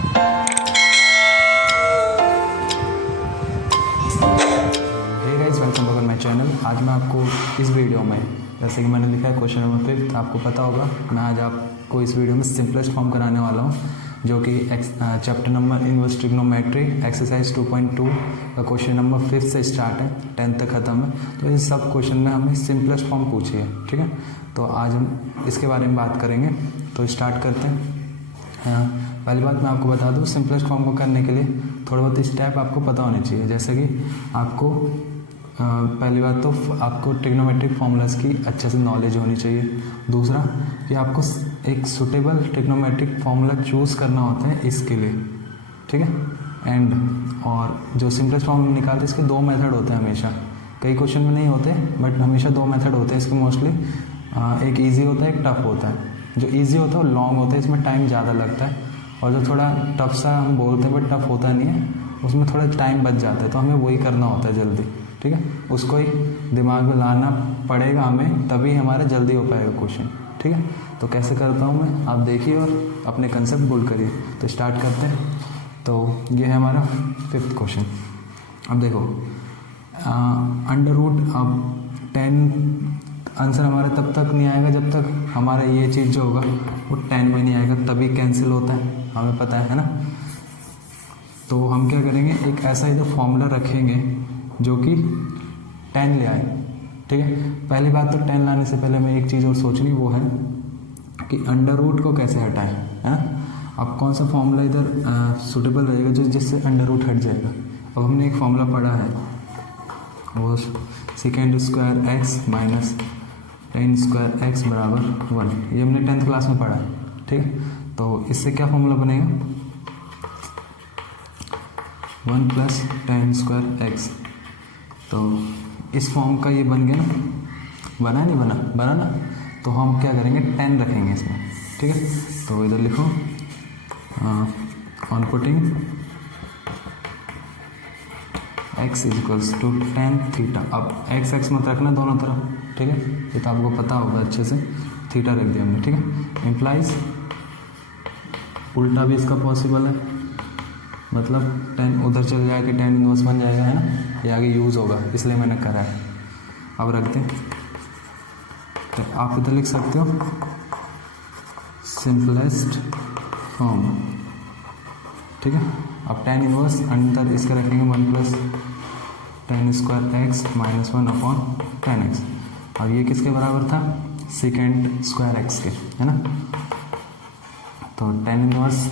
Welcome back my channel. आज मैं आपको इस वीडियो में, जैसे कि मैंने लिखा है क्वेश्चन नंबर 5, आपको पता होगा मैं आज आपको इस वीडियो में सिंपलेस्ट फॉर्म कराने वाला हूँ, जो कि chapter number inverse trigonometry exercise 2.2 का क्वेश्चन नंबर 5 से स्टार्ट है, 10 तक ख़त्म है। तो इस सब क्वेश्चन में हमें सिंपलेस्ट फॉर्म पूछी है, ठीक है। तो आज हम इसके बारे में बात करेंगे, तो स्टार्ट करते हैं। पहली बात मैं आपको बता दूँ, सिंपलेस्ट फॉर्म को करने के लिए थोड़ा बहुत स्टेप आपको पता होने चाहिए। जैसे कि आपको पहली बात तो आपको ट्रिग्नोमेट्रिक फार्मूलाज की अच्छे से नॉलेज होनी चाहिए। दूसरा कि आपको एक सुटेबल ट्रिग्नोमेट्रिक फार्मूला चूज़ करना होता है इसके लिए, ठीक है। एंड और जो सिंपलेस्ट फॉर्म निकालते हैं इसके 2 मेथड होते हैं हमेशा, कई क्वेश्चन में नहीं होते बट हमेशा 2 मेथड होते हैं इसके मोस्टली। एक ईजी होता है, एक टफ होता है। जो ईजी होता है वो लॉन्ग होता है, इसमें टाइम ज़्यादा लगता है, और जो थोड़ा टफ सा हम बोलते हैं बट टफ होता नहीं है, उसमें थोड़ा टाइम बच जाता है, तो हमें वही करना होता है जल्दी, ठीक है। उसको ही दिमाग में लाना पड़ेगा हमें, तभी हमारा जल्दी हो पाएगा क्वेश्चन, ठीक है। तो कैसे करता हूँ मैं, आप देखिए और अपने कंसेप्ट बोल करिए। तो स्टार्ट करते हैं। तो ये है हमारा 5th क्वेश्चन। अब देखो, अंडर रूट, अब 10 आंसर हमारा तब तक नहीं आएगा जब तक हमारा ये चीज़ जो होगा वो 10 में नहीं आएगा, तभी कैंसिल होता है, हमें पता है ना। तो हम क्या करेंगे, एक ऐसा इधर फॉर्मूला रखेंगे जो कि 10 ले आए, ठीक है। पहली बात तो 10 लाने से पहले हमें एक चीज़ और सोचनी, वो है कि अंडर रूट को कैसे हटाएं, है ना। अब कौन सा फॉर्मूला इधर सूटेबल रहेगा जो जिससे अंडर रूट हट जाएगा। अब हमने एक फॉर्मूला पढ़ा है, वो second square x minus 10 square x बराबर 1, ये हमने 10th क्लास में पढ़ा है, ठीक है। तो इससे क्या फॉर्मूला बनेगा, 1 प्लस 10 स्क्वायर एक्स। तो इस फॉर्म का ये बन गया ना, बना नहीं बना ना। तो हम क्या करेंगे, 10 रखेंगे इसमें, ठीक है। तो इधर लिखो on putting x equals to 10 theta. अब x मत रखना दोनों तरफ, ठीक है, ये तो आपको पता होगा अच्छे से। थीटा रख दिया हमने, ठीक है। इम्प्लाइज उल्टा भी इसका पॉसिबल है, मतलब 10 उधर चल जाएगा, 10 इनवर्स बन जाएगा, है ना। ये आगे यूज़ होगा, इसलिए मैंने करा है। अब रख दें, तो आप इधर लिख सकते हो सिंपलेस्ट फॉर्म, ठीक है। अब 10 इनवर्स अंदर इसका रखेंगे 1 plus 10 square x minus 1 upon 10 x. अब ये किसके बराबर था, सेकेंड स्क्वायर एक्स के, है ना। तो 10 इनवर्स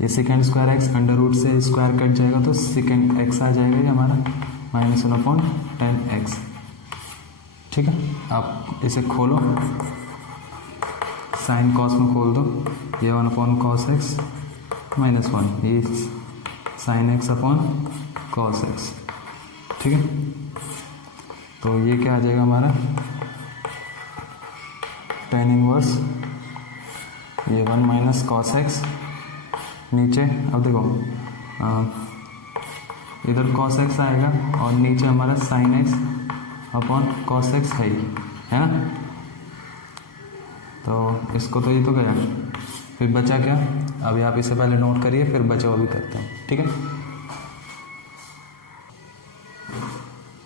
ये second square x, under root से स्क्वायर कट जाएगा तो सेकेंड एक्स आ जाएगा ये हमारा, माइनस 1 अपॉन 10 एक्स, ठीक है। आप इसे खोलो, साइन कॉस में खोल दो, ये 1 अपॉन कॉस एक्स माइनस 1, ये sine x upon cos x, ठीक है। तो ये क्या आ जाएगा हमारा 10 इनवर्स ये 1 माइनस कॉस एक्स नीचे। अब देखो इधर कॉस एक्स आएगा और नीचे हमारा sine x upon cos x है ना। तो इसको तो ये तो गया, फिर बचा क्या, अभी आप इसे पहले नोट करिए फिर बचा हुआ भी करते हैं, ठीक है।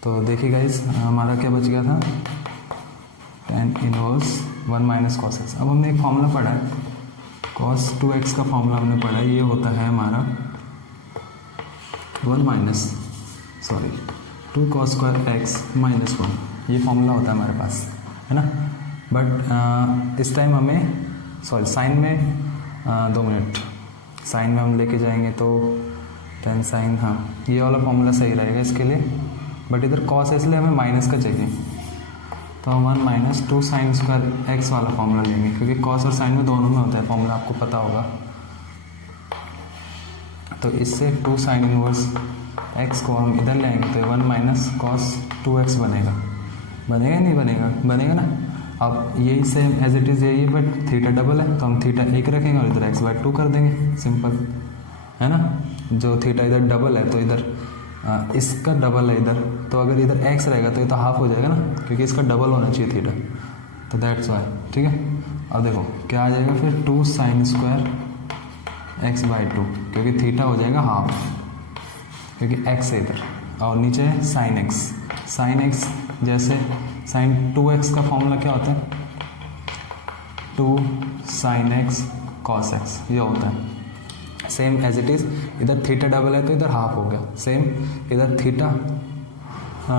तो देखिए गाइस, हमारा क्या बच गया था, 10 इनवर्स 1 माइनस कॉस एक्स। अब हमने एक फॉर्मूला पढ़ा है, cos 2x का फॉर्मूला हमने पढ़ा है, ये होता है हमारा 2 cos स्क्वायर एक्स माइनस 1, ये फॉर्मूला होता है हमारे पास, है ना। बट इस टाइम हमें साइन में 2 मिनट, साइन में हम लेके जाएंगे तो 10 साइन, हाँ ये वाला फॉर्मूला सही रहेगा इसके लिए। बट इधर कॉस है इसलिए हमें माइनस का चाहिए, तो हम 1 माइनस 2 साइन स्क्वायर एक्स वाला फॉर्मूला लेंगे, क्योंकि कॉस और साइन में दोनों में होता है फॉर्मूला, आपको पता होगा। तो इससे 2 साइन इनवर्स एक्स को हम इधर ले आएंगे तो 1 माइनस कॉस 2x बनेगा, बनेगा नहीं बनेगा, बनेगा ना। अब यही सेम एज इट इज़ यही है, बट थीटा डबल है तो हम थीटा 1 रखेंगे और इधर x/2 कर देंगे, सिंपल, है ना। जो थीटा इधर डबल है तो इधर इसका डबल है इधर, तो अगर इधर x रहेगा तो ये तो हाफ हो जाएगा ना, क्योंकि इसका डबल होना चाहिए थीटा, तो दैट्स वाई, ठीक है। अब देखो क्या आ जाएगा फिर 2 sine square x by to, क्योंकि थीटा हो जाएगा हाफ, क्योंकि एक्स है इधर, और नीचे है साइन एक्स। साइन एक्स जैसे साइन 2x का फॉर्मूला क्या होता है, 2 साइन एक्स कॉस एक्स, ये होता है। सेम एज इट इज़, इधर थीटा डबल है तो इधर हाफ हो गया, सेम इधर थीटा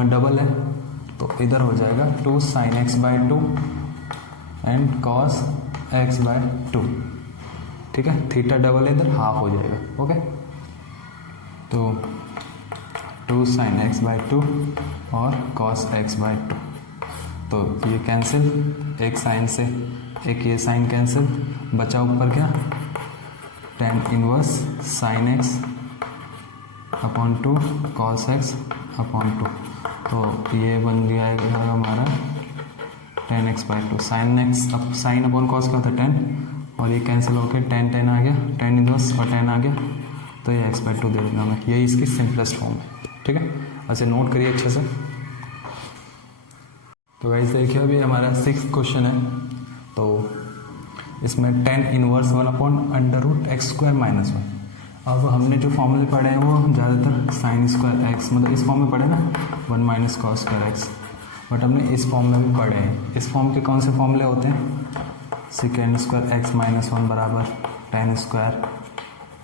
डबल है तो इधर हो जाएगा 2 sine x by two and cos x by 2, ठीक है। थीटा डबल है इधर हाफ हो जाएगा, ओके। तो 2 साइन एक्स बाई टू और कॉस एक्स बाय 2, तो ये कैंसिल, एक साइन से एक ये साइन कैंसिल, बचा ऊपर क्या tan inverse sine x upon 2 cos x upon 2, तो ये बन गया हमारा tan x by 2। Sine x अब साइन अपॉन कॉस का था 10, और ये कैंसिल होकर tan आ गया, tan इनवर्स और tan आ गया, तो ये एक्स बाई 2 दे देना मैं, यही इसकी सिंपलेस्ट फॉर्म है, ठीक है। अच्छा नोट करिए अच्छे से। तो गाइस देखिए अभी हमारा 6th क्वेश्चन है, तो इसमें tan इनवर्स 1/√x² माइनस 1। अब हमने जो फॉर्मूले पढ़े हैं वो ज़्यादातर साइन स्क्वायर एक्स, मतलब इस फॉर्म में पढ़े ना 1 minus cos square x, but हमने इस फॉर्म में भी पढ़े हैं। इस फॉर्म के कौन से फॉर्मूले होते हैं, सेकेंड स्क्वायर एक्स माइनस 1 बराबर tan स्क्वायर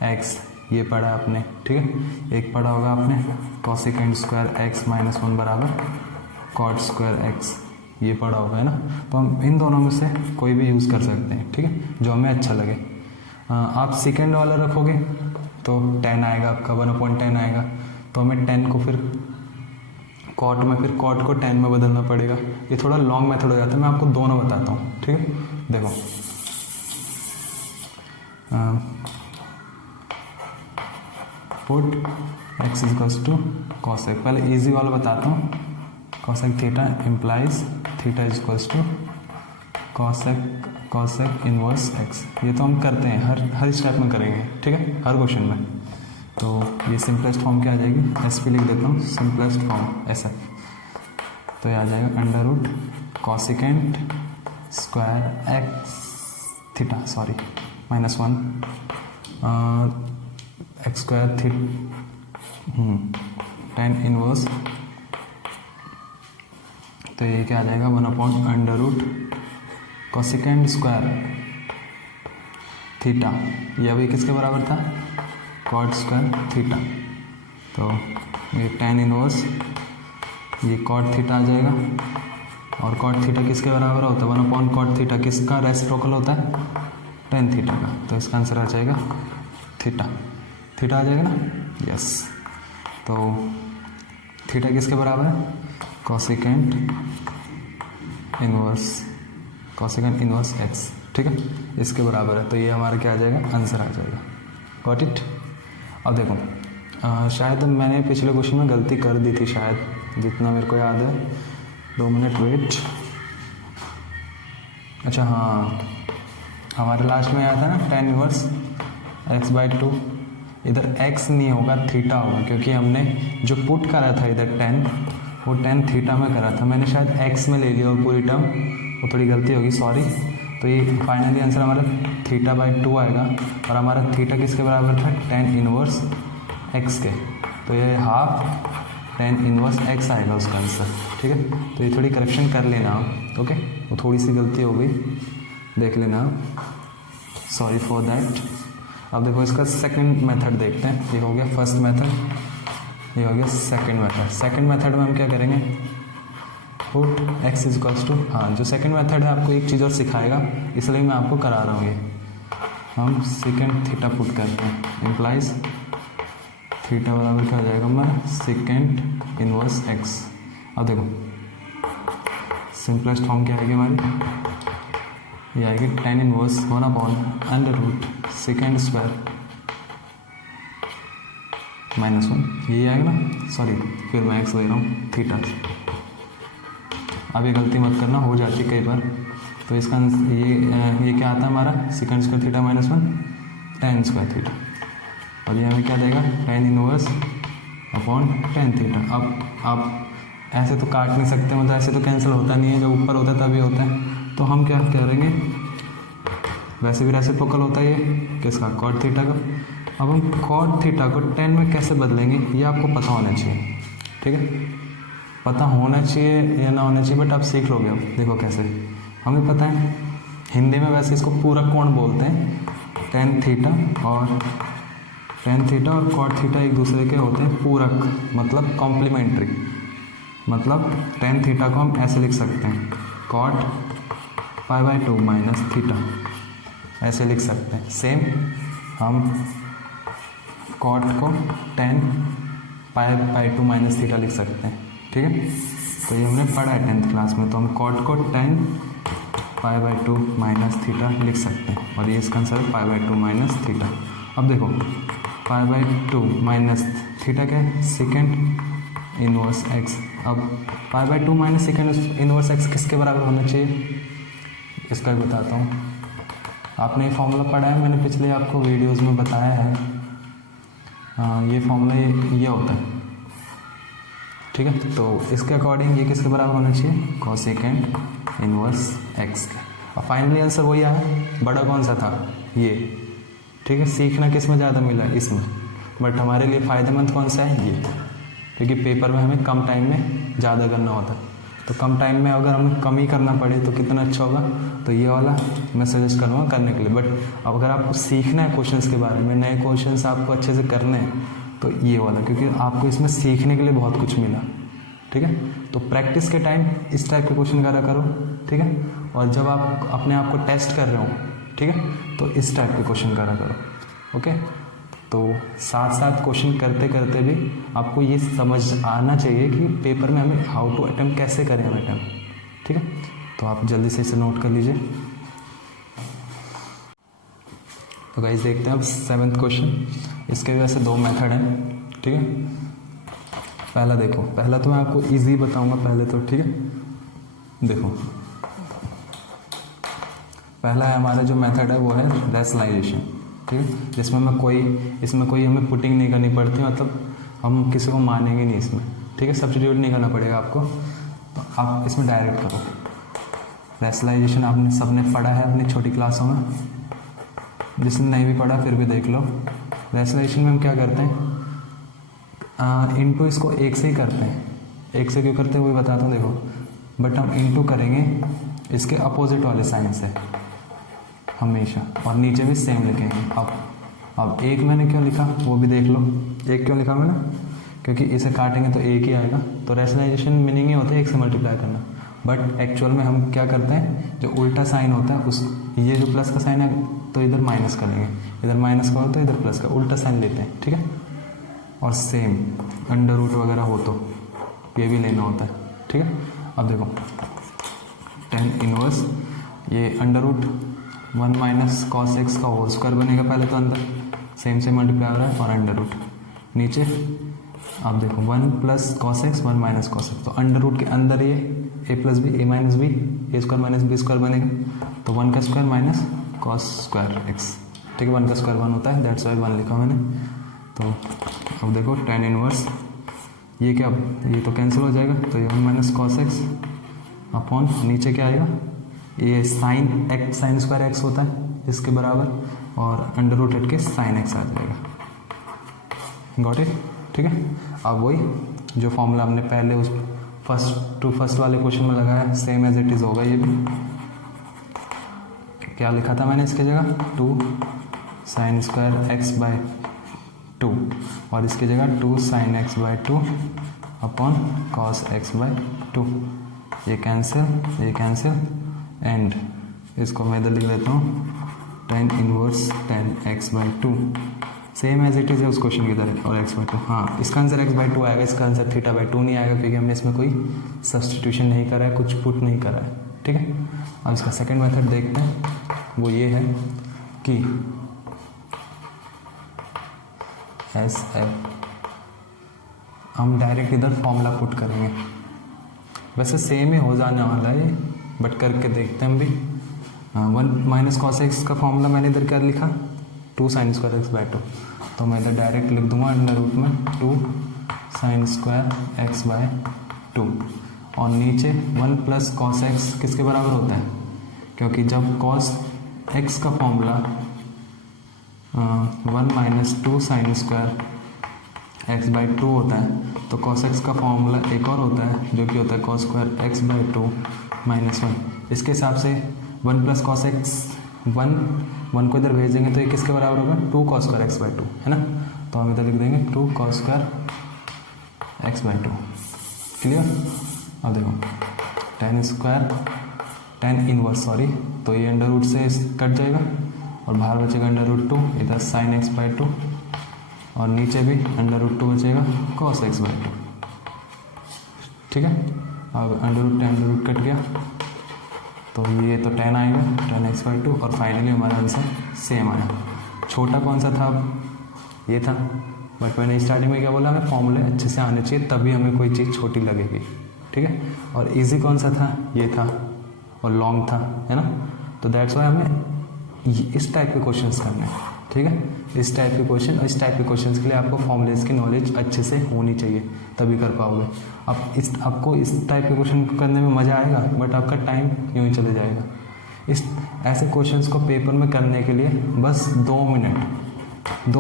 एक्स, ये पढ़ा आपने, ठीक है। एक पढ़ा होगा आपने कॉसेकेंड स्क्वायर एक्स माइनस 1 बराबर कॉट स्क्वायर एक्स, ये पढ़ा होगा, है ना। तो हम इन दोनों में से कोई भी यूज़ कर सकते हैं, ठीक है, जो हमें अच्छा लगे। आप सेकेंड वाला रखोगे तो tan आएगा आपका 1/10 आएगा, तो हमें tan को फिर कॉट में, फिर कॉट को tan में बदलना पड़ेगा। ये थोड़ा लॉन्ग मेथड हो जाता है, मैं आपको दोनों बताता हूँ, ठीक है। देखो put x equals to cosec, पहले इजी वाला बताता हूँ, cosec theta implies theta equals to cosec inverse x। ये तो हम करते हैं, हर स्टेप में करेंगे, ठीक है, हर क्वेश्चन में। तो ये सिंपलेस्ट फॉर्म क्या आ जाएगी, एस पे लिख देता हूँ, सिंपलेस्ट फॉर्म एस एफ, तो ये आ जाएगा under root cosecant square x theta, sorry minus 1 x square tan inverse, तो ये क्या आ जाएगा 1/√, कॉसिकेंट स्क्वायर थीटा, ये अभी किसके बराबर था, कॉट स्क्वायर थीटा, तो ये tan इनवर्स, ये कॉट थीटा आ जाएगा, और कॉट थीटा किसके बराबर होता है 1/cot थीटा, किसका रेसिप्रोकल होता है tan थीटा का, तो इसका आंसर आ जाएगा थीटा आ जाएगा ना, यस। तो थीटा किसके बराबर है, कॉसिकेंट इनवर्स एक्स, ठीक है, इसके बराबर है, तो ये हमारा क्या आ जाएगा, आंसर आ जाएगा। Got it. अब देखो शायद मैंने पिछले क्वेश्चन में गलती कर दी थी, शायद जितना मेरे को याद है, 2 मिनट वेट। अच्छा हाँ, हमारे लास्ट में आया था ना tan इनवर्स x बाई 2, इधर x नहीं होगा थीटा होगा, क्योंकि हमने जो पुट करा था इधर tan, वो tan थीटा में करा था, मैंने शायद x में ले लिया पूरी टर्म, वो थोड़ी गलती होगी, सॉरी। तो ये फाइनली आंसर हमारा थीटा बाई 2 आएगा, और हमारा थीटा किसके बराबर था, tan इनवर्स x के, तो ये हाफ tan इनवर्स x आएगा उसका आंसर, ठीक है। तो ये थोड़ी करेक्शन कर लेना आप, ओके, वो थोड़ी सी गलती हो गई, देख लेना आप, सॉरी फॉर दैट। अब देखो इसका सेकंड मेथड देखते हैं, ये हो गया फर्स्ट मेथड, ये हो गया सेकंड मेथड। सेकंड मेथड में हम क्या करेंगे, पुट x इक्वल्स टू, हाँ जो सेकंड मेथड है आपको एक चीज़ और सिखाएगा, इसलिए मैं आपको करा रहा हूँ ये। हम सेकंड थीटा पुट करते हैं, इम्प्लाइज थीटा बराबर क्या हो जाएगा हमारा सेकंड इनवर्स x। अब देखो सिंपलेस्ट फॉर्म क्या आएगी हमारी, ये आएगी tan inverse 1/√, second square minus 1, यही आएगा ना, सॉरी फिर मैं x ले रहा हूँ थीटा। अब ये गलती मत करना, हो जाती है कई बार। तो इसका ये क्या आता है हमारा, second square theta minus 1 tan square theta, और ये हमें क्या देगा tan inverse upon tan theta. अब आप ऐसे तो काट नहीं सकते, मतलब ऐसे तो कैंसिल होता नहीं है, जब ऊपर होता है तभी होता है, तो हम क्या करेंगे वैसे भी रेसिप्रोकल होता है ये किसका, कॉट थीटा का। अब हम कॉट थीटा को tan में कैसे बदलेंगे ये आपको पता होना चाहिए, ठीक है, पता होना चाहिए या ना होना चाहिए, बट आप सीख लोगे। अब देखो कैसे, हमें पता है हिंदी में वैसे इसको पूरक कोण बोलते हैं, tan थीटा और कॉट थीटा एक दूसरे के होते हैं पूरक, मतलब कॉम्प्लीमेंट्री। मतलब tan थीटा को हम ऐसे लिख सकते हैं कॉट π/2 माइनस थीटा, ऐसे लिख सकते हैं। सेम हम कॉट को tan π/2 माइनस थीटा लिख सकते हैं, ठीक है। तो ये हमने पढ़ा है 10th क्लास में, तो हम कॉट को tan π/2 माइनस थीटा लिख सकते हैं, और ये इसका आंसर है π/2 माइनस थीटा। अब देखो π/2 माइनस थीटा क्या है, सेकेंड इनवर्स एक्स। अब π/2 माइनस सेकेंड इनवर्स एक्स किसके बराबर होना चाहिए, इसका भी बताता हूँ। आपने ये फॉर्मूला पढ़ा है, मैंने पिछले आपको वीडियोज़ में बताया है। ये फॉर्मूला ये होता है, ठीक है। तो इसके अकॉर्डिंग ये किसके बराबर होना चाहिए, कोसेकेंड इनवर्स एक्स का। और फाइनली आंसर वही आया, बड़ा कौन सा था ये, ठीक है। सीखना किस में ज़्यादा मिला, इसमें, बट हमारे लिए फ़ायदेमंद कौन सा है ये, क्योंकि पेपर में हमें कम टाइम में ज़्यादा करना होता है। तो कम टाइम में अगर हमें कम ही करना पड़े तो कितना अच्छा होगा, तो ये वाला मैं सजेस्ट करूँगा करने के लिए। बट अगर आपको सीखना है क्वेश्चंस के बारे में, नए क्वेश्चंस आपको अच्छे से करने हैं, तो ये वाला, क्योंकि आपको इसमें सीखने के लिए बहुत कुछ मिला, ठीक है। तो प्रैक्टिस के टाइम इस टाइप के क्वेश्चन करा करो, ठीक है। और जब आप अपने आप को टेस्ट कर रहे हो, ठीक है, तो इस टाइप के क्वेश्चन करा करो, ओके। तो साथ साथ क्वेश्चन करते करते भी आपको ये समझ आना चाहिए कि पेपर में हमें हाउ टू अटेम्प्ट कैसे करें हम अटेम्प्ट, ठीक है। तो आप जल्दी से इसे नोट कर लीजिए। तो गाइस देखते हैं अब 7th क्वेश्चन। इसके वैसे 2 मेथड हैं, ठीक है। पहला देखो, पहला तो मैं आपको इजी बताऊंगा पहले तो, ठीक है। देखो पहला है हमारा जो मेथड है वो है रैशनलाइजेशन, ठीक है, जिसमें इसमें कोई हमें पुटिंग नहीं करनी पड़ती, मतलब हम किसी को मानेंगे नहीं इसमें, ठीक है। सब्स्टिट्यूट नहीं करना पड़ेगा आपको, तो आप इसमें डायरेक्ट करो। रैशनलाइजेशन आपने सबने पढ़ा है अपनी छोटी क्लासों में, जिसने नहीं भी पढ़ा फिर भी देख लो। रैशनलाइजेशन में हम क्या करते हैं, इनटू इसको 1 से ही करते हैं। 1 से क्यों करते हैं वो भी बताता हूँ, देखो। बट हम इनटू करेंगे इसके अपोजिट वाले साइन से हमेशा, और नीचे भी सेम लिखेंगे। अब 1 मैंने क्यों लिखा वो भी देख लो। 1 क्यों लिखा मैंने, क्योंकि इसे काटेंगे तो 1 ही आएगा। तो रैशनलाइजेशन मीनिंग ही होता है 1 से मल्टीप्लाई करना, बट एक्चुअल में हम क्या करते हैं, जो उल्टा साइन होता है उस, ये जो प्लस का साइन है तो इधर माइनस कर लेंगे, इधर माइनस का हो तो इधर प्लस का, उल्टा साइन लेते हैं, ठीक है। और सेम अंडर रूट वगैरह हो तो ये भी लेना होता है, ठीक है। अब देखो tan इनवर्स, ये under root 1 minus cos x का होल स्क्वायर बनेगा पहले तो अंदर, सेम से मल्टीप्लाई हो रहा है, और अंडर रूट नीचे। अब देखो 1 plus cos x 1 minus cos x, तो अंडर रूट के अंदर ये a plus b a minus b a square minus b square बनेगा, तो 1 का square minus cos square x, ठीक है। 1 का स्क्वायर 1 होता है, दैट्स वाई 1 लिखा मैंने। तो अब देखो tan इनवर्स, ये क्या, ये तो कैंसिल हो जाएगा, तो ये 1 माइनस कॉस एक्स अपॉन नीचे क्या आएगा, ये sine x, sine square x होता है इसके बराबर, और अंडर रूट हट के साइन एक्स आ जाएगा। गॉट इट, ठीक है। अब वही जो फॉर्मूला हमने पहले उस फर्स्ट वाले क्वेश्चन में लगाया, सेम एज इट इज होगा ये भी। क्या लिखा था मैंने इसकी जगह, 2 साइन स्क्वायर एक्स बाय 2, और इसकी जगह 2 sine x by 2 upon cos x by 2। ये कैंसिल एंड इसको मैं इधर लिख देता हूँ tan inverse tan x by 2, same as it is है उस क्वेश्चन की तरह, और x बाई 2। हाँ, इसका आंसर x बाई 2 आएगा, इसका आंसर थीटा बाई 2 नहीं आएगा, क्योंकि हमने इसमें कोई सब्सटीट्यूशन नहीं करा है, कुछ पुट नहीं करा है, ठीक है। अब इसका सेकंड मेथड देखते हैं, वो ये है कि एस एफ हम डायरेक्ट इधर फॉर्मूला पुट करेंगे। वैसे सेम ही हो जाने वाला है, बट करके देखते हैं हम भी। 1 माइनस कॉस एक्स का फॉर्मूला मैंने इधर क्या लिखा, 2 साइन स्क्वायर एक्स बाय 2, तो मैं इधर डायरेक्ट लिख दूंगा अंडर रूट में 2 साइन स्क्वायर एक्स बाय 2, और नीचे 1 प्लस कॉस एक्स किसके बराबर होता है, क्योंकि जब कॉस एक्स का formula 1 minus 2 sine square x by 2 होता है, तो कॉस एक्स का फॉर्मूला एक और होता है जो कि होता है cos square x by 2 minus 1। इसके हिसाब से 1 प्लस कॉस एक्स 1 को इधर भेज देंगे तो ये किसके बराबर होगा 2 कॉस स्क्वायर एक्स बाई 2, है ना। तो हम इधर लिख देंगे 2 cos square x by 2। Clear. अब देखो tan इनवर्स तो ये अंडर रूट से कट जाएगा और बाहर बचेगा अंडर रूट 2, इधर साइन एक्स बाई 2 और नीचे भी अंडर रूट 2 बचेगा कॉस एक्स बाई 2। ठीक है। अब अंडर रूट कट गया तो ये तो tan आएगा, tan एक्स बाई 2 और फाइनली हमारा आंसर सेम आया। छोटा कौन सा था, ये था, बट मैंने स्टार्टिंग में क्या बोला, हमें फॉर्मूले अच्छे से आने चाहिए तभी हमें कोई चीज़ छोटी लगेगी। ठीक है। और इजी कौन सा था, ये था, और लॉन्ग था, है ना। तो दैट्स वाई हमें इस टाइप के क्वेश्चंस करने हैं। ठीक है। इस टाइप के क्वेश्चन और इस टाइप के क्वेश्चंस के लिए आपको फॉर्मूलेज की नॉलेज अच्छे से होनी चाहिए तभी कर पाओगे। आपको इस टाइप के क्वेश्चन करने में मज़ा आएगा, बट आपका टाइम यूँ ही चले जाएगा। ऐसे क्वेश्चंस को पेपर में करने के लिए बस 2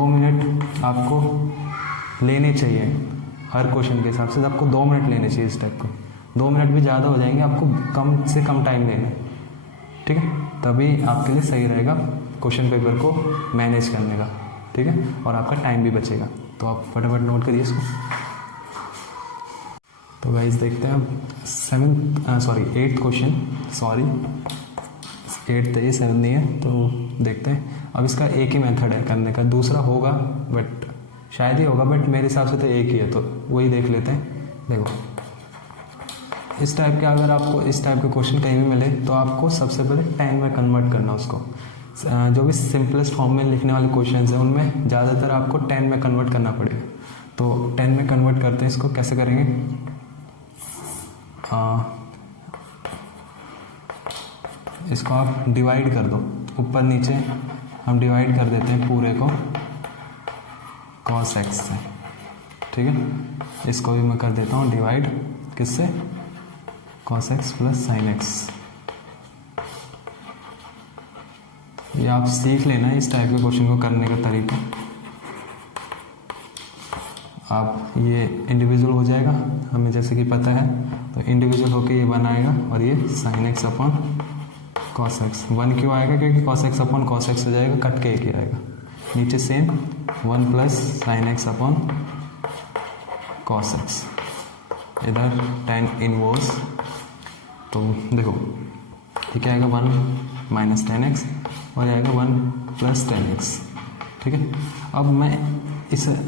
मिनट आपको लेने चाहिए। हर क्वेश्चन के हिसाब से आपको 2 मिनट लेने चाहिए इस टाइप को। 2 मिनट भी ज़्यादा हो जाएंगे, आपको कम से कम टाइम लेना। ठीक है। तभी आपके लिए सही रहेगा क्वेश्चन पेपर को मैनेज करने का। ठीक है। और आपका टाइम भी बचेगा। तो आप फटाफट नोट करिए इसको। तो गाइस देखते हैं अब 8th क्वेश्चन, 8th है, 7 नहीं है। तो देखते हैं। अब इसका एक ही मेथड है करने का, दूसरा होगा बट शायद ही होगा, बट मेरे हिसाब से तो एक ही है, तो वही देख लेते हैं। देखो इस टाइप के, अगर आपको इस टाइप के क्वेश्चन कहीं भी मिले तो आपको सबसे पहले 10 में कन्वर्ट करना उसको। जो भी सिंपलेस्ट फॉर्म में लिखने वाले क्वेश्चन हैं उनमें ज़्यादातर आपको 10 में कन्वर्ट करना पड़ेगा। तो 10 में कन्वर्ट करते हैं इसको, कैसे करेंगे, इसको आप डिवाइड कर दो, ऊपर नीचे हम डिवाइड कर देते हैं पूरे को cos x से। ठीक है। इसको भी मैं कर देता हूँ डिवाइड, किससे, cos x plus sin x। ये आप सीख लेना इस टाइप के क्वेश्चन को करने का तरीका। आप ये इंडिविजुअल हो जाएगा, हमें जैसे कि पता है, तो इंडिविजुअल होके ये 1 आएगा और ये sin x upon cos x। 1 क्यों आएगा, क्योंकि cos x upon cos x हो जाएगा, कट के एक ही आएगा। नीचे same 1 plus sine x upon cos x, इधर tan इनवर्स। तो देखो ये क्या आएगा, 1 माइनस tan x और आएगा 1 प्लस tan x। ठीक है। अब मैं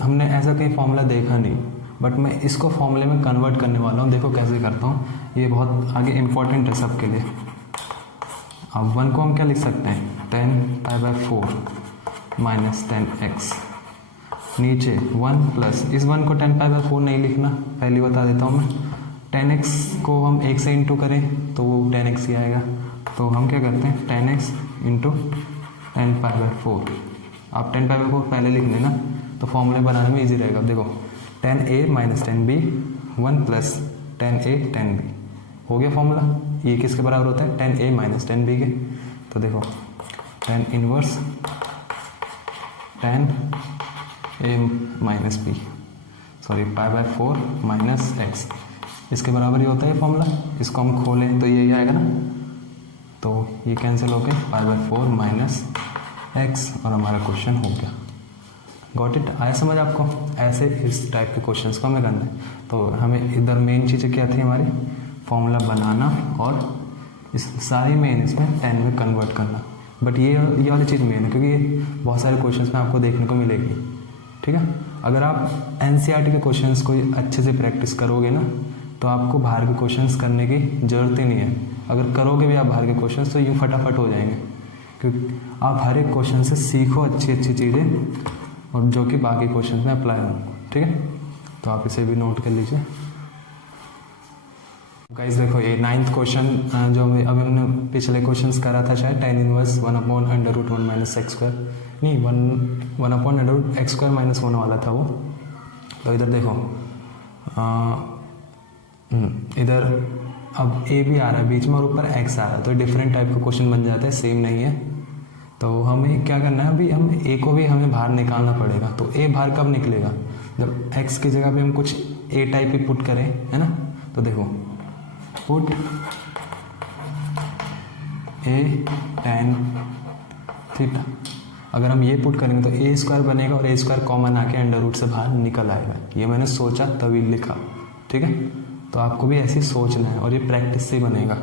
हमने ऐसा कहीं फॉर्मूला देखा नहीं, बट मैं इसको फॉर्मूले में कन्वर्ट करने वाला हूँ। देखो कैसे करता हूँ, ये बहुत आगे इम्पोर्टेंट है सबके लिए। अब 1 को हम क्या लिख सकते हैं, tan π/4 माइनस tan x, नीचे 1 प्लस, इस 1 को tan π/4 नहीं लिखना, पहले बता देता हूँ मैं। tan x को हम 1 से इंटू करें तो वो tan x ही आएगा। तो हम क्या करते हैं, tan x इंटू tan π/4। आप tan π/4 पहले लिख लेना तो फॉर्मूले बनाने में इजी रहेगा। देखो tan a minus tan b 1 plus tan a tan b हो गया फॉर्मूला। ये किसके बराबर होता है, tan a minus tan b के। तो देखो tan inverse tan a minus b π/4 minus x, इसके बराबर ही होता है ये फॉर्मूला। इसको हम खोलें तो ये आएगा ना, तो ये कैंसिल हो गया π/4 माइनस x और हमारा क्वेश्चन हो गया। गॉट इट, आया समझ आपको। ऐसे इस टाइप के क्वेश्चंस को हमें करना है। तो हमें इधर मेन चीज़ें क्या थी हमारी, फॉर्मूला बनाना और इस सारी मेन इसमें 10 में कन्वर्ट करना। बट ये वाली चीज़ मेन है, क्योंकि ये बहुत सारे क्वेश्चंस में आपको देखने को मिलेगी। ठीक है। अगर आप एनसीईआरटी के क्वेश्चंस को अच्छे से प्रैक्टिस करोगे ना, तो आपको बाहर के क्वेश्चंस करने की ज़रूरत ही नहीं है। अगर करोगे भी आप बाहर के क्वेश्चंस तो यूँ फटाफट हो जाएंगे, क्योंकि आप हर एक क्वेश्चन से सीखो अच्छी अच्छी चीज़ें, और जो कि बाकी क्वेश्चन में अप्लाई हो। ठीक है। तो आप इसे भी नोट कर लीजिए। गाइस देखो ये 9th क्वेश्चन जो अभी हमने पिछले क्वेश्चंस करा था, शायद tan inverse 1/√1 minus x square, नहीं 1/√x स्क्वायर माइनस 1 वाला था वो। तो इधर देखो इधर अब a भी आ रहा है बीच में और ऊपर x आ रहा है, तो डिफरेंट टाइप का क्वेश्चन बन जाता है, सेम नहीं है। तो हमें क्या करना है, अभी हम ए को भी हमें बाहर निकालना पड़ेगा। तो ए बाहर कब निकलेगा, जब एक्स की जगह पे हम कुछ ए टाइप ही पुट करें, है ना। तो देखो पुट ए tan थीटा, अगर हम ये पुट करेंगे तो ए स्क्वायर बनेगा और ए स्क्वायर कॉमन आके अंडर रूट से बाहर निकल आएगा। ये मैंने सोचा तभी लिखा, ठीक है। तो आपको भी ऐसे ही सोचना है और ये प्रैक्टिस से ही बनेगा।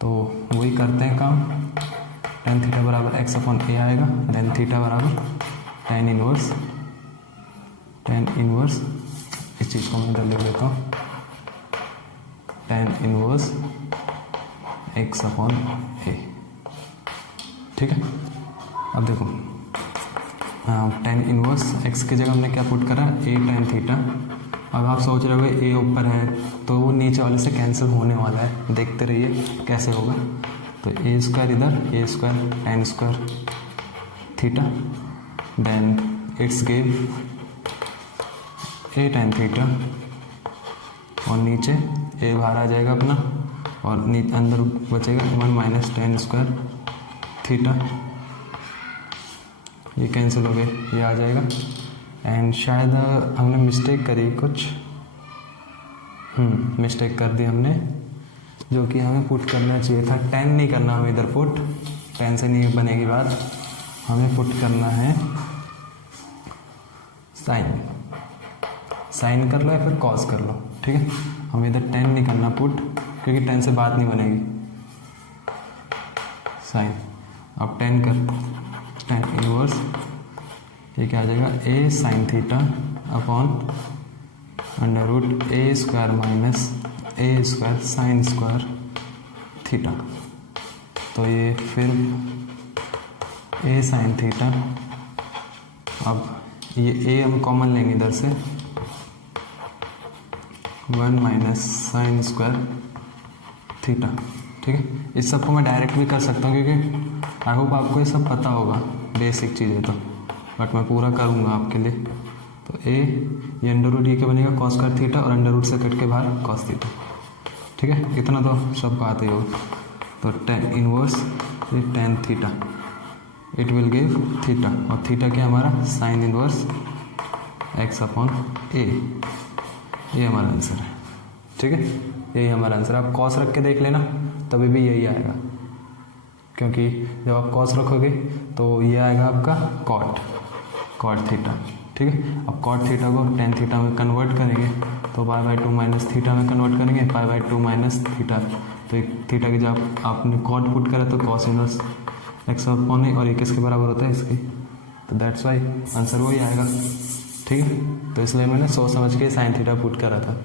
तो वही करते हैं काम। tan थीटा बराबर एक्स अपॉन ए आएगा, देन थीटा बराबर tan इनवर्स, इस चीज़ को मैं इधर लिख देता हूँ, tan इनवर्स एक्स अपॉन ए, ठीक है। अब देखो tan इनवर्स एक्स की जगह हमने क्या पुट करा, ए tan थीटा। अब आप सोच रहे हो ए ऊपर है तो वो नीचे वाले से कैंसिल होने वाला है, देखते रहिए कैसे होगा। तो ए स्क्वायर इधर, A square tan square theta, then it's give A tan theta, और नीचे ए बाहर आ जाएगा अपना, और अंदर बचेगा 1 माइनस tan स्क्वायर थीटा, ये कैंसिल हो गए, ये आ जाएगा। एंड शायद हमने मिस्टेक करी कुछ, मिस्टेक कर दी हमने, जो कि हमें पुट करना चाहिए था। tan नहीं करना हमें इधर पुट, tan से नहीं बनेगी बात, हमें पुट करना है साइन कर लो या फिर कॉस कर लो, ठीक है। हमें इधर tan नहीं करना पुट, क्योंकि tan से बात नहीं बनेगी, साइन। अब tan इनवर्स, ये क्या आ जाएगा, A sine theta upon under root A square minus A square sine square theta. तो ये फिर ए साइन थीटा, अब ये ए हम कॉमन लेंगे इधर से, 1 माइनस साइन स्क्वायर थीटा, ठीक है। इस सबको मैं डायरेक्ट भी कर सकता हूँ, क्योंकि आई होप आपको ये सब पता होगा, बेसिक चीज़ें तो, बट मैं पूरा करूँगा आपके लिए। तो ए ये अंडर रूट ये क्या बनेगा, कॉस स्क्वायर थीटा, और अंडर रूट से कट के बाहर कॉस थीटा, ठीक है। इतना तो सबको आते ही होगा। तो tan inverse tan theta, it will give theta, और थीटा क्या हमारा, साइन इनवर्स एक्स अपॉन ए, ये हमारा आंसर है, ठीक है। यही हमारा आंसर। आप कॉस रख के देख लेना, तभी भी यही आएगा, क्योंकि जब आप कॉस रखोगे तो ये आएगा आपका कॉट थीटा, ठीक है। अब कॉट थीटा को tan थीटा में कन्वर्ट करेंगे तो π/2 माइनस थीटा में कन्वर्ट करेंगे, π/2 माइनस थीटा। तो एक थीटा की जब आपने कॉट पुट करा तो कॉस इनवर्स एक्स अपॉन ए, और ये किसके बराबर होता है, इसकी। तो दैट्स वाई आंसर वही आएगा, ठीक है। तो इसलिए मैंने सोच समझ के साइन थीटा पुट करा था,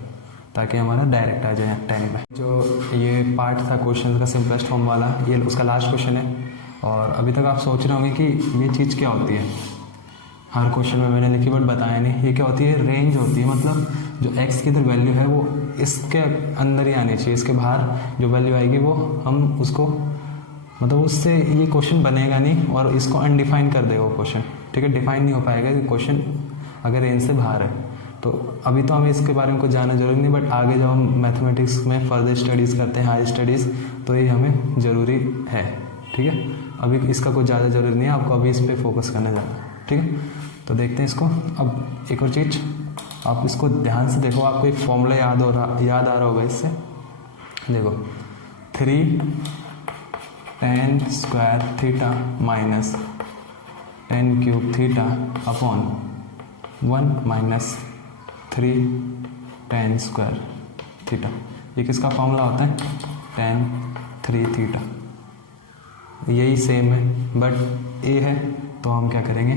ताकि हमारा डायरेक्ट आ जाए tan में। जो ये पार्ट था क्वेश्चन का सिंपलेस्ट फॉर्म वाला, ये उसका लास्ट क्वेश्चन है। और अभी तक आप सोच रहे होंगे कि ये चीज़ क्या होती है, हर क्वेश्चन में मैंने लिखी बट बताया नहीं। ये क्या होती है, रेंज होती है, मतलब जो x की इधर वैल्यू है वो इसके अंदर ही आनी चाहिए, इसके बाहर जो वैल्यू आएगी वो हम उसको, मतलब उससे ये क्वेश्चन बनेगा नहीं, और इसको अनडिफाइन कर देगा वो क्वेश्चन, ठीक है। डिफाइन नहीं हो पाएगा कि क्वेश्चन अगर रेंज से बाहर है। तो अभी तो हमें इसके बारे में कुछ जानना जरूरी नहीं, बट आगे जब हम मैथमेटिक्स में फर्दर स्टडीज़ करते हैं, हाई स्टडीज़, तो ये हमें ज़रूरी है, ठीक है। अभी इसका कुछ ज़्यादा ज़रूरी नहीं है, आपको अभी इस पर फोकस करना ज़्यादा, ठीक है। तो देखते हैं इसको। अब एक और चीज़, आप इसको ध्यान से देखो, आपको एक फॉर्मूला याद आ रहा होगा इससे। देखो 3 tan square theta minus tan cube theta upon 1 minus 3 tan square theta. ये किसका फॉर्मूला होता है, tan 3 थीटा। यही सेम है, बट ए है तो हम क्या करेंगे,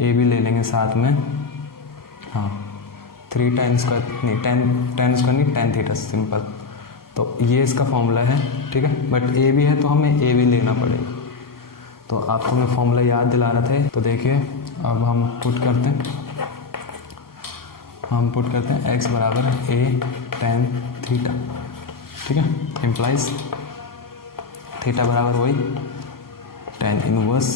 ए भी ले लेंगे साथ में। हाँ 3 tan स्क्वायर नहीं, tan स्क्वायर नहीं, tan थीटा सिंपल। तो ये इसका फॉर्मूला है, ठीक है। बट ए भी है तो हमें ए भी लेना पड़ेगा। तो आपको मैं फॉर्मूला याद दिला रहा था। तो देखिए अब हम पुट करते हैं x बराबर a tan थीटा, ठीक है। इम्प्लाइज थीटा बराबर वही tan इनवर्स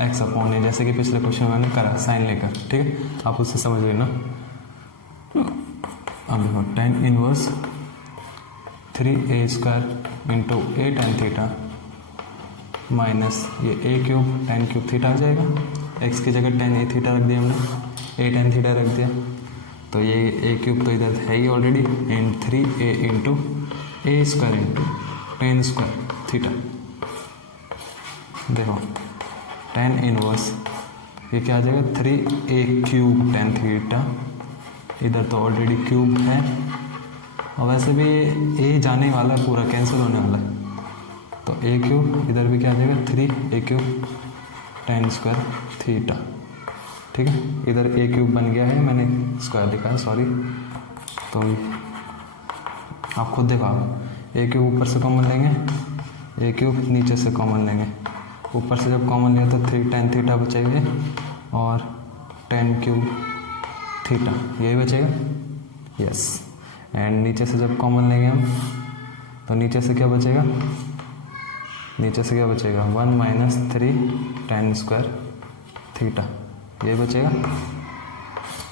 x अपॉन ए, जैसे कि पिछले क्वेश्चन में मैंने करा साइन लेकर, ठीक है। आप उससे समझ लेना। अब देखो tan inverse 3a square into a tan theta minus ये ए क्यूब टेन क्यूब थीटा आ जाएगा। एक्स की जगह टेन ए थीटा रख दिया हमने, ए टेन थीटा रख दिया, तो ये ए क्यूब तो इधर है ही already, in 3a into A square into tan square theta. देखो टेन इनवर्स ये क्या आ जाएगा 3a क्यूब टेन थीटा, इधर तो ऑलरेडी क्यूब है और वैसे भी ए जाने वाला है, पूरा कैंसिल होने वाला है, तो ए क्यूब इधर भी क्या आ जाएगा 3a cube ten square theta. ठीक है, इधर ए क्यूब बन गया है, मैंने स्क्वायर लिखा है सॉरी, तो आप खुद देखो, ए क्यूब ऊपर से कॉमन लेंगे, ए क्यूब नीचे से कॉमन लेंगे, ऊपर से जब कॉमन लिया तो 3 टेन थीटा बचेगा और 10 क्यूब थीटा यही बचेगा, यस। एंड नीचे से जब कॉमन लेंगे हम तो नीचे से क्या बचेगा, नीचे से क्या बचेगा 1 माइनस 3 टेन स्क्वायर थीटा ये बचेगा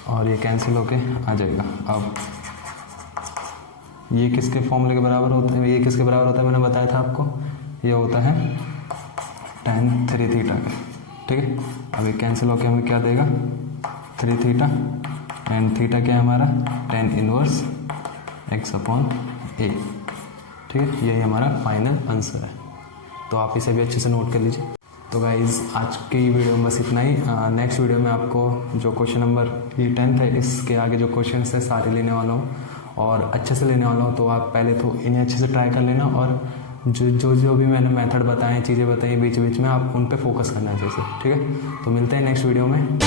और ये कैंसिल होके आ जाएगा। अब ये किसके फॉर्मूले के बराबर होते हैं, ये किसके बराबर होता है मैंने बताया था आपको, ये होता है tan 3 थीटा का। ठीक है, अब ये कैंसिल होके हमें क्या देगा 3 थीटा एंड थीटा क्या है हमारा tan inverse x upon a। ठीक है, यही हमारा फाइनल आंसर है, तो आप इसे भी अच्छे से नोट कर लीजिए। तो गाइज़ आज की वीडियो में बस इतना ही। नेक्स्ट वीडियो में आपको जो क्वेश्चन नंबर ये 10th है, इसके आगे जो क्वेश्चन है सारे लेने वाला हूँ और अच्छे से लेने वाला हूँ, तो आप पहले तो इन्हें अच्छे से ट्राई कर लेना और जो भी मैंने मेथड बताए, चीज़ें बताई बीच बीच में, आप उन पे फोकस करना है जैसे। ठीक है, तो मिलते हैं नेक्स्ट वीडियो में।